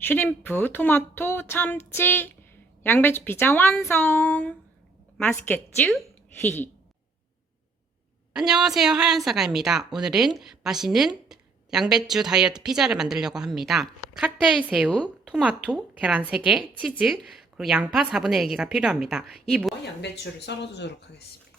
슈림프, 토마토, 참치, 양배추 피자 완성! 맛있겠쥬? 히히. 안녕하세요. 하얀사과입니다. 오늘은 맛있는 양배추 다이어트 피자를 만들려고 합니다. 칵테일 새우, 토마토, 계란 3개, 치즈, 그리고 양파 4분의 1개가 필요합니다. 이 모... 양배추를 썰어주도록 하겠습니다.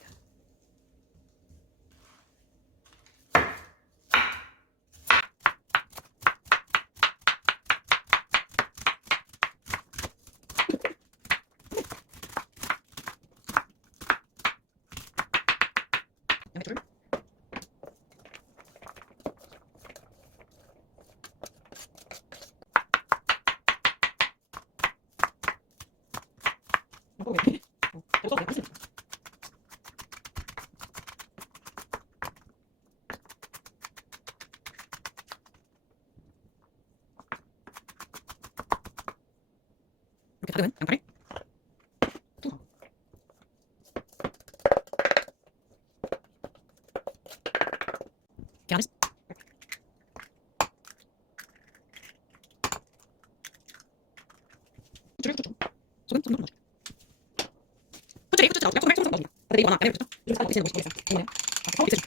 이렇게 다듬은 양파를 소금 좀 넣어줘 후추를 후추 넣어 약속을 소금 넣어줍니다 근데 이거 안 해보셨죠? 이거 사고 드시는 거 이거는 아, 서울 비싸죠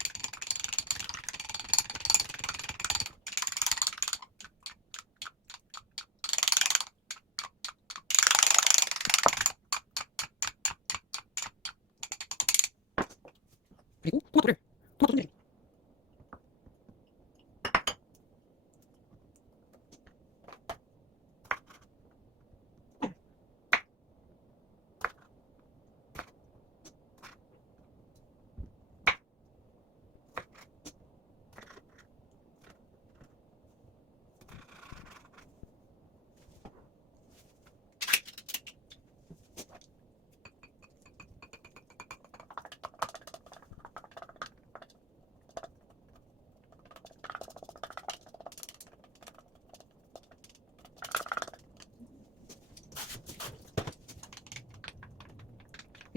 그리고 토마토를 토마토 좀내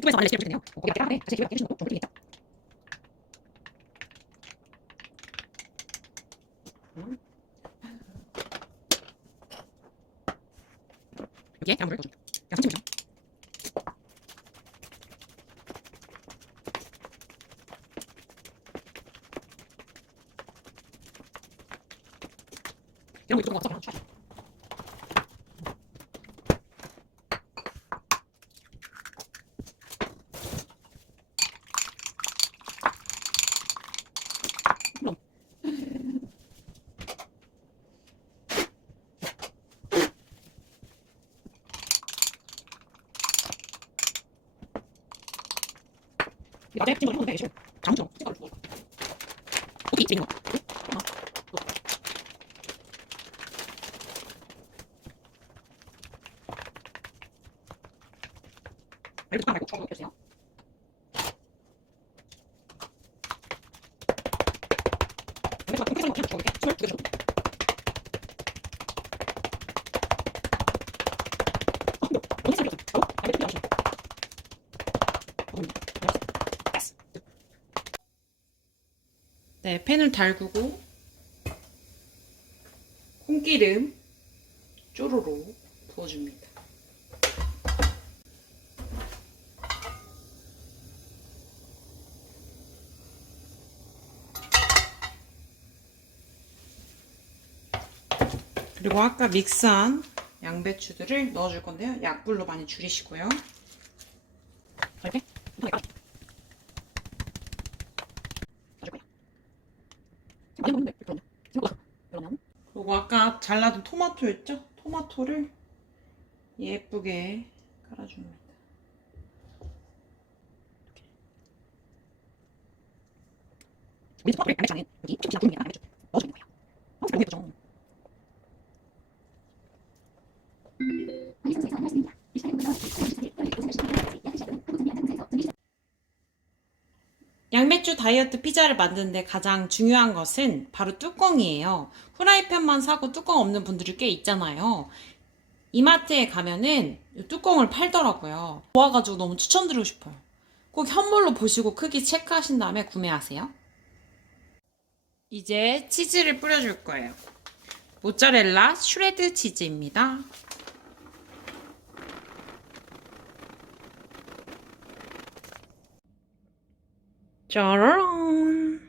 줍니다 유튜브에서 많이 레시피 보시네요 고기 앞에 하는데 다시 기회 해주는 것도 좀 힘들겠죠? 음. 여기에 계란물을 넣어줍니다 참치 보죠 계란물 이쪽으로 와서 넣어주죠 그 이 낮에 찜을 해보는데 대신 장처럼 찌가루 주고 고기 있는 거. 하나 또 말고 뚜껑 넣어주세요. 양배추가 통깨살이 그냥 넣어볼게 스물 두개 어, 근데 너무 쌀이 없어. 바로 양배추 피자 마시죠. 어, 됐어. 네, 팬을 달구고 콩기름 쪼로로 부어줍니다. 그리고 아까 믹스한 양배추들을 넣어줄 건데요. 약불로 많이 줄이시고요. 이렇게 뚜껑에 깔아줘. 넣어줄 거예요. 지금 많이 먹는데 그럼요. 생각보다 그리고 아까 잘라둔 토마토 있죠? 토마토를 예쁘게 깔아줍니다. 우리 토마토를 양배추 안에 여기 치즈랑 분이랑 양배추 넣어주는 거예요. 어, 너무 예쁘죠? 양배추 다이어트 피자를 만드는데 가장 중요한 것은 바로 뚜껑이에요. 후라이팬만 사고 뚜껑 없는 분들이 꽤 있잖아요. 이마트에 가면은 이 뚜껑을 팔더라고요. 좋아가지고 너무 추천드리고 싶어요. 꼭 현물로 보시고 크기 체크하신 다음에 구매하세요. 이제 치즈를 뿌려줄 거예요. 모짜렐라 슈레드 치즈입니다. 짜라란.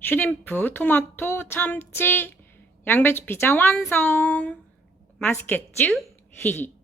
슈림프, 토마토, 참치, 양배추 피자 완성. 맛있겠죠? 히히.